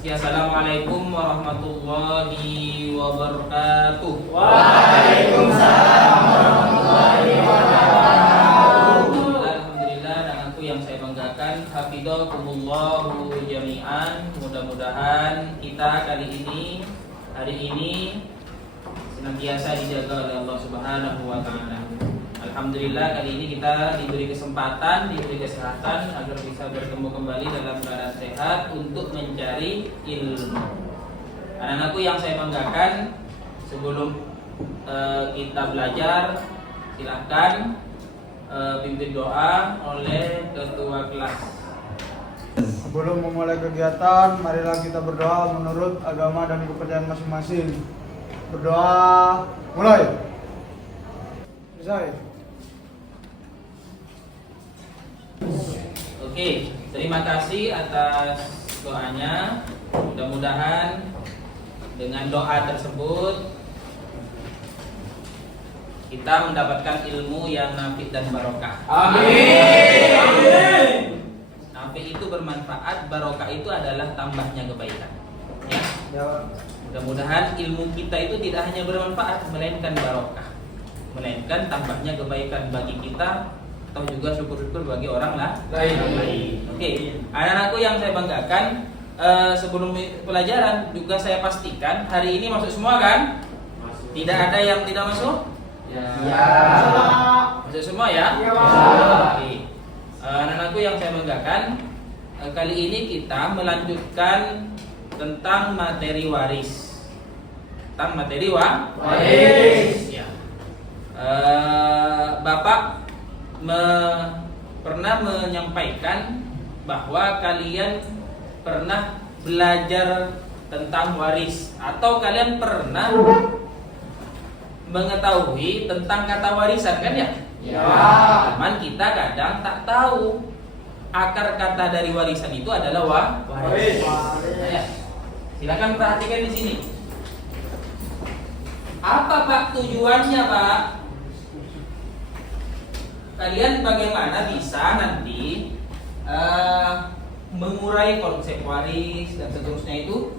Ya, assalamualaikum warahmatullahi wabarakatuh. Waalaikumsalam warahmatullahi wabarakatuh. Alhamdulillah, denganku yang saya banggakan, hafidhakumullahu jami'an. Mudah-mudahan kita hari ini senantiasa dijaga oleh Allah Subhanahu wa taala. Alhamdulillah, kali ini kita diberi kesempatan, diberi kesehatan agar bisa bertemu kembali dalam keadaan sehat untuk mencari ilmu. Anak-anakku yang saya banggakan, sebelum kita belajar, silakan pimpin doa oleh ketua kelas. Sebelum memulai kegiatan, marilah kita berdoa menurut agama dan kepercayaan masing-masing. Berdoa, mulai. Selesai. Oke, terima kasih atas doanya. Mudah-mudahan dengan doa tersebut kita mendapatkan ilmu yang nafi dan barokah. Amin. Nafi itu bermanfaat, barokah itu adalah tambahnya kebaikan. Ya. Mudah-mudahan ilmu kita itu tidak hanya bermanfaat, melainkan barokah, melainkan tambahnya kebaikan bagi kita atau juga syukur-syukur bagi orang lain. Oke, anak-anakku yang saya banggakan, sebelum pelajaran juga saya pastikan hari ini masuk semua kan? Tidak ada yang tidak masuk? Ya. Masuk semua ya? Ya. Oke. Anak-anakku yang saya banggakan, kali ini kita melanjutkan tentang materi waris. Tentang materi waris. Ya. Bapak pernah menyampaikan bahwa kalian pernah belajar tentang waris atau kalian pernah mengetahui tentang kata warisan kan ya? Ya. Cuman kita kadang tak tahu akar kata dari warisan itu adalah waris. Ya. Silakan perhatikan di sini. Apa Pak tujuannya Pak? Kalian bagaimana bisa nanti mengurai konsep waris dan seterusnya itu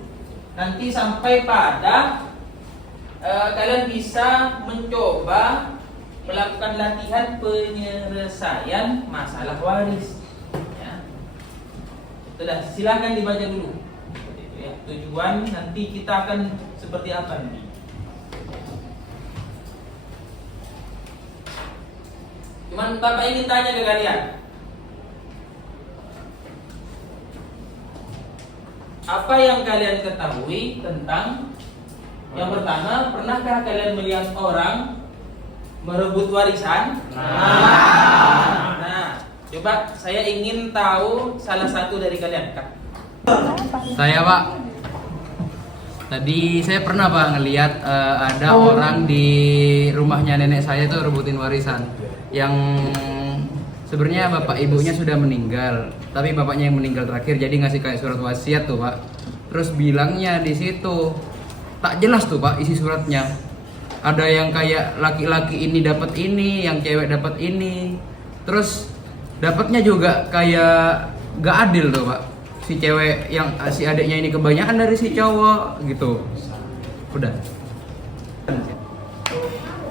nanti sampai pada kalian bisa mencoba melakukan latihan penyelesaian masalah waris. Ya. Sudah, silakan dibaca dulu. Ya. Tujuan nanti kita akan seperti apa nih? Cuman Bapak ingin tanya ke kalian, apa yang kalian ketahui tentang yang pertama, pernahkah kalian melihat orang merebut warisan? Nah, coba saya ingin tahu salah satu dari kalian, Kak. Saya Pak, tadi saya pernah Pak ngelihat ada orang di rumahnya nenek saya tuh rebutin warisan. Yang sebenarnya bapak ibunya sudah meninggal, tapi bapaknya yang meninggal terakhir jadi ngasih kayak surat wasiat tuh Pak. Terus bilangnya di situ tak jelas tuh Pak isi suratnya. Ada yang kayak laki-laki ini dapat ini, yang cewek dapat ini. Terus dapatnya juga kayak gak adil tuh Pak. Si cewek yang si adiknya ini kebanyakan dari si cowok gitu. Udah.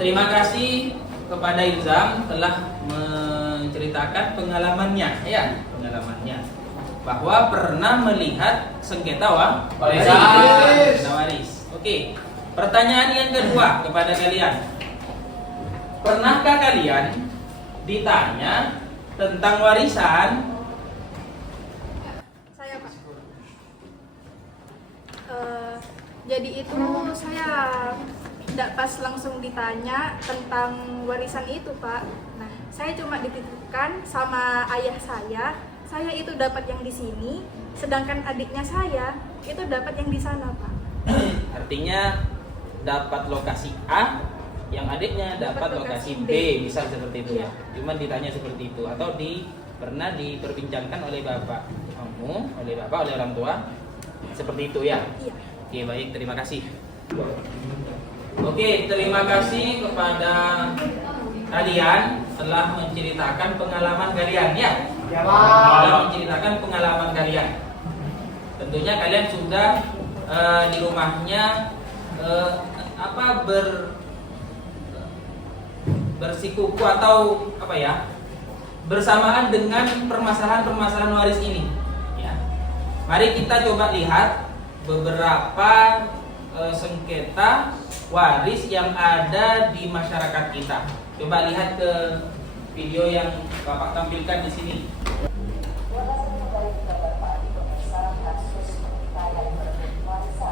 Terima kasih kepada Ilzam telah menceritakan pengalamannya, ya, bahwa pernah melihat sengketa waris. Oke. Pertanyaan yang kedua kepada kalian. Pernahkah kalian ditanya tentang warisan? Saya Pak. Jadi itu saya tidak pas langsung ditanya tentang warisan itu Pak. Nah, saya cuma dititipkan sama ayah saya itu dapat yang di sini, sedangkan adiknya saya itu dapat yang di sana Pak. Artinya dapat lokasi A, yang adiknya dapat lokasi B, misal seperti itu ya. Cuman ditanya seperti itu atau pernah diperbincangkan oleh bapak kamu, oleh orang tua seperti itu ya. Iya. Oke, baik, terima kasih. Oke, terima kasih kepada kalian telah menceritakan pengalaman kalian ya. Ya, Telah menceritakan pengalaman kalian. Tentunya kalian sudah di rumahnya bersikuku atau bersamaan dengan permasalahan waris ini. Ya. Mari kita coba lihat beberapa sengketa waris yang ada di masyarakat kita. Coba lihat ke video yang Bapak tampilkan di sini.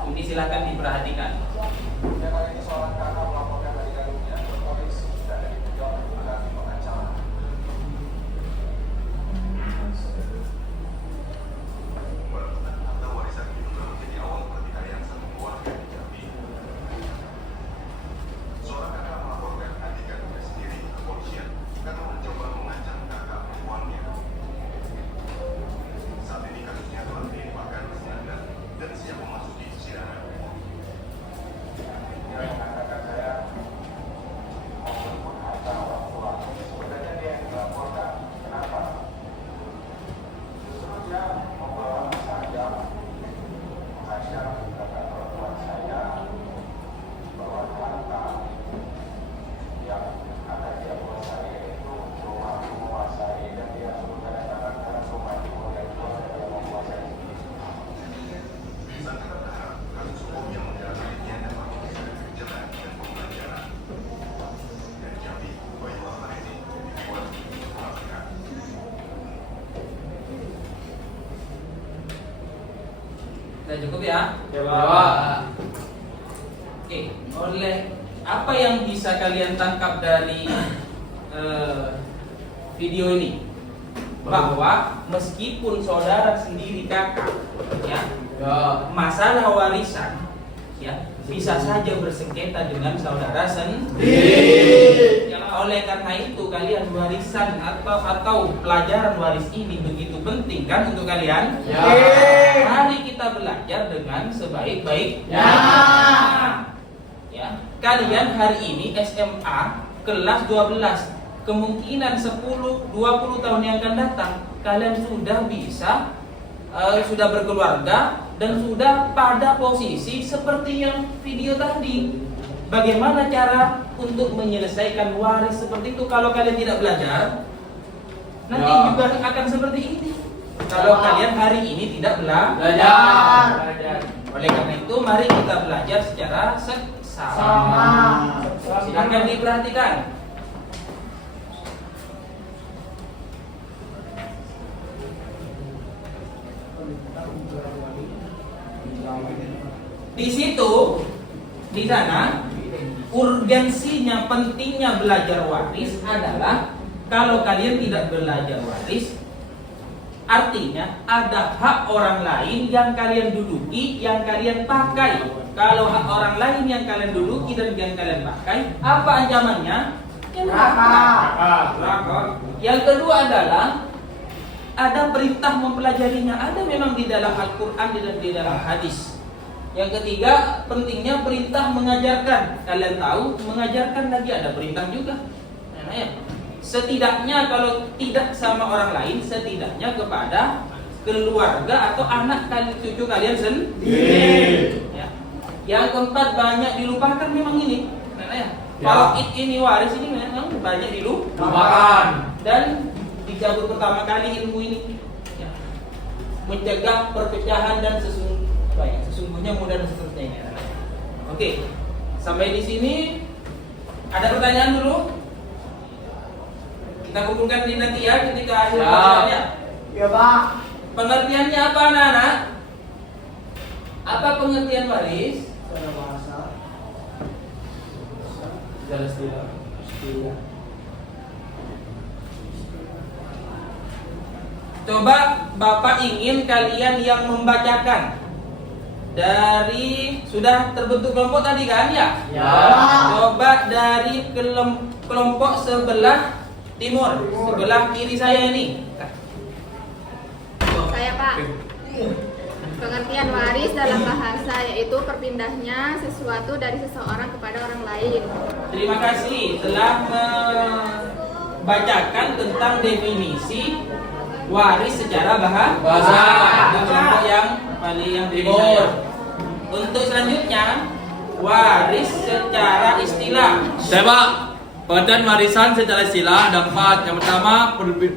Ini silakan diperhatikan. Sudah cukup ya? Ya, Pak. Oke, oleh apa yang bisa kalian tangkap dari video ini? Bahwa meskipun saudara sendiri kakak, ya, masalah warisan, ya, bisa saja bersengketa dengan saudara sendiri. Ya, oleh karena itu kalian warisan atau pelajaran waris ini begitu penting kan untuk kalian? Ya. Mari kita belajar dengan sebaik-baiknya. Ya, kalian hari ini SMA kelas 12. Kemungkinan 10-20 tahun yang akan datang kalian sudah bisa sudah berkeluarga dan sudah pada posisi seperti yang video tadi. Bagaimana cara untuk menyelesaikan waris seperti itu kalau kalian tidak belajar? Nanti juga akan seperti ini. Kalau kalian hari ini tidak belajar. Oleh karena itu mari kita belajar secara seksama. Silakan diperhatikan. Di sana urgensinya, pentingnya belajar waris adalah kalau kalian tidak belajar waris, artinya ada hak orang lain yang kalian duduki, yang kalian pakai. Kalau hak orang lain yang kalian duduki dan yang kalian pakai, apa ancamannya? Neraka. Yang kedua adalah ada perintah mempelajarinya, ada memang di dalam Al-Quran dan di dalam hadis. Yang ketiga, pentingnya perintah mengajarkan. Kalian tahu, mengajarkan lagi ada perintah juga. Nah, ya. Setidaknya kalau tidak sama orang lain, setidaknya kepada keluarga atau anak kalian, cucu kalian sendiri. Ya. Yang keempat, banyak dilupakan memang ini. Nah, ya. Kalau ini waris ini memang banyak dilupakan. Dan dicabut pertama kali ilmu ini. Ya. Mencegah perpecahan dan sesungguhnya mudah dan seterusnya. Oke, sampai di sini ada pertanyaan dulu. Kita kumpulkan ini nanti ya ketika akhir pertanyaannya. Ya, Pak. Pengertiannya apa, anak-anak? Apa pengertian waris? Secara bahasa. Jelas tidak. Coba Bapak ingin kalian yang membacakan. Dari sudah terbentuk kelompok tadi kan ya? Ya. Coba dari kelompok sebelah timur, sebelah kiri saya ini. Saya, Pak. Pengertian waris dalam bahasa yaitu perpindahnya sesuatu dari seseorang kepada orang lain. Terima kasih telah membacakan tentang definisi waris secara bahasa. Kelompok yang paling yang pilih saya. Untuk selanjutnya, waris secara istilah. Saya Pak, badan warisan secara istilah ada 4. Yang pertama,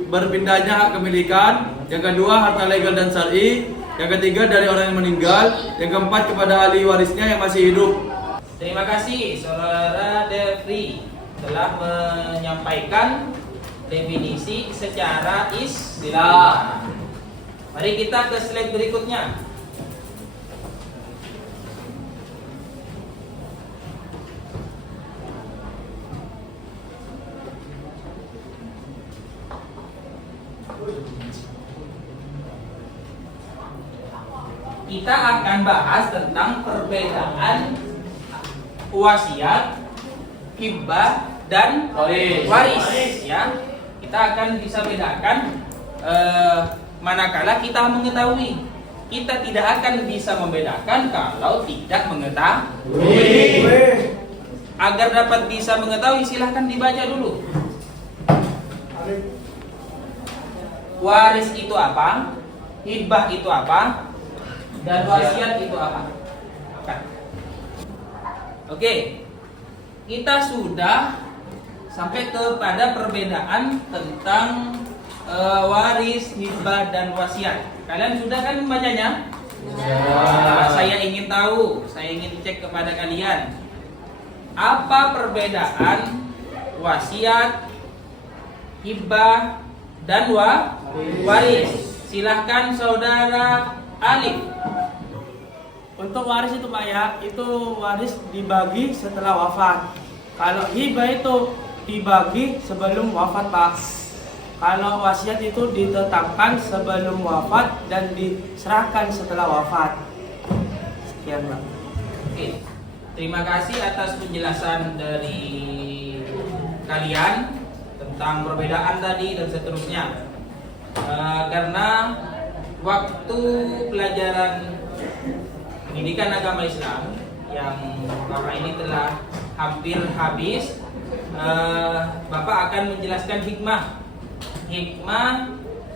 berpindahnya hak kepemilikan. Yang kedua, harta legal dan syar'i. Yang ketiga, dari orang yang meninggal. Yang keempat, kepada ahli warisnya yang masih hidup. Terima kasih Saudara Devri telah menyampaikan definisi secara istilah. Mari kita ke slide berikutnya. Kita akan bahas tentang perbedaan wasiat, hibah, dan waris. Ya, kita akan bisa bedakan manakala kita mengetahui. Kita tidak akan bisa membedakan kalau tidak mengetahui. Agar dapat bisa mengetahui, silahkan dibaca dulu. Waris itu apa? Hibah itu apa? Dan wasiat itu apa? Oke, kita sudah sampai kepada perbedaan tentang waris, hibah, dan wasiat. Kalian sudah kan membacanya? Saya ingin tahu, saya ingin cek kepada kalian. Apa perbedaan wasiat, hibah, dan waris? Silahkan Saudara Alif. Untuk waris itu Pak ya, itu waris dibagi setelah wafat. Kalau hibah itu dibagi sebelum wafat Pak. Kalau wasiat itu ditetapkan sebelum wafat dan diserahkan setelah wafat. Sekian Pak. Oke, terima kasih atas penjelasan dari kalian tentang perbedaan tadi dan seterusnya. Karena waktu pelajaran pendidikan agama Islam yang Bapak ini telah hampir habis, Bapak akan menjelaskan hikmah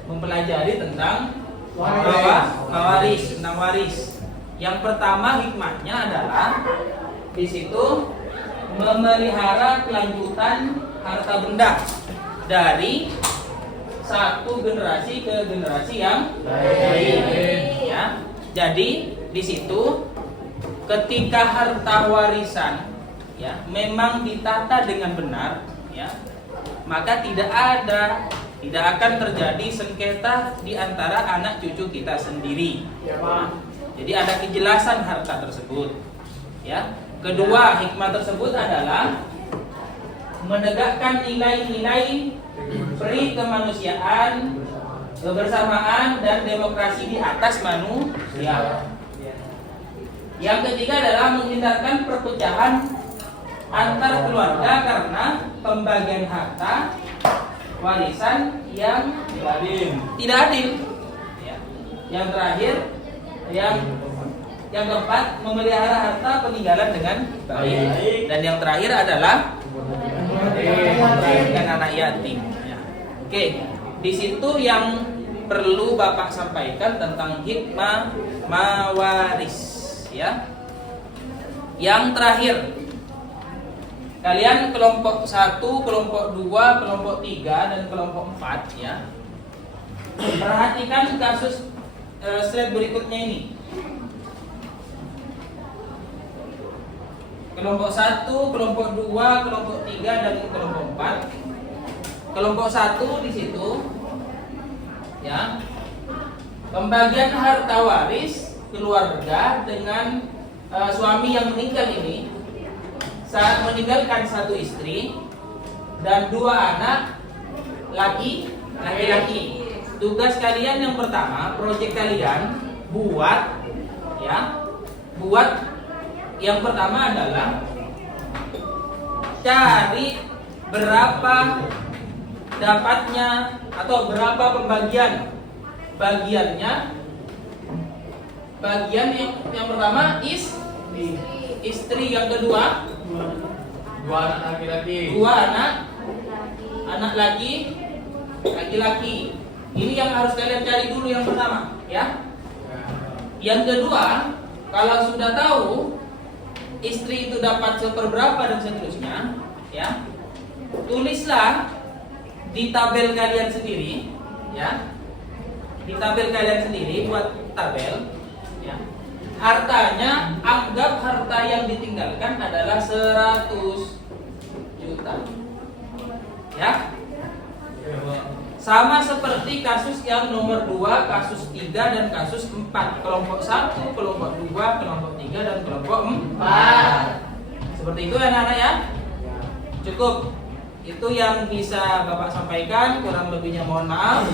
mempelajari tentang waris, tentang waris. Yang pertama hikmahnya adalah di situ memelihara kelanjutan harta benda dari satu generasi ke generasi yang lain. Ya. Jadi di situ ketika harta warisan ya memang ditata dengan benar ya, maka tidak akan terjadi sengketa di antara anak cucu kita sendiri. Ya, Pak. Jadi ada kejelasan harta tersebut. Ya. Kedua, hikmah tersebut adalah menegakkan nilai-nilai peri kemanusiaan, kebersamaan, dan demokrasi di atas manusia. Yang ketiga adalah menghindarkan perpecahan antar keluarga karena pembagian harta warisan yang tidak adil. Ya. Yang terakhir, yang keempat, memelihara harta peninggalan dengan baik. Dan yang terakhir adalah membahagiakan anak yatim. Ya. Oke, di situ yang perlu Bapak sampaikan tentang hikmah mawaris. Ya. Yang terakhir, kalian kelompok 1, kelompok 2, kelompok 3, dan kelompok 4 ya. Perhatikan kasus slide berikutnya ini. Kelompok 1, kelompok 2, kelompok 3, dan kelompok 4. Kelompok 1 di situ ya. Pembagian harta waris keluarga dengan suami yang meninggal ini saat meninggalkan satu istri dan 2 anak laki-laki. Tugas kalian yang pertama, proyek kalian buat yang pertama adalah cari berapa dapatnya atau berapa bagian yang pertama istri, yang kedua 2 anak laki-laki. 2 anak laki-laki. Ini yang harus kalian cari dulu yang pertama, ya. Yang kedua, kalau sudah tahu istri itu dapat seperberapa dan seterusnya, ya, tulislah di tabel kalian sendiri, ya, di tabel kalian sendiri, buat tabel, ya. Hartanya, anggap harta yang ditinggalkan adalah 100 juta, ya. Sama seperti kasus yang nomor 2, kasus 3 dan kasus 4. Kelompok 1, kelompok 2, kelompok 3 dan kelompok 4. Seperti itu anak-anak ya. Cukup. Itu yang bisa Bapak sampaikan, kurang lebihnya mohon maaf.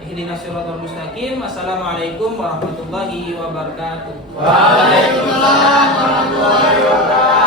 Ihdinas siratal mustaqim. Assalamualaikum warahmatullahi wabarakatuh. Waalaikumsalam warahmatullahi wabarakatuh.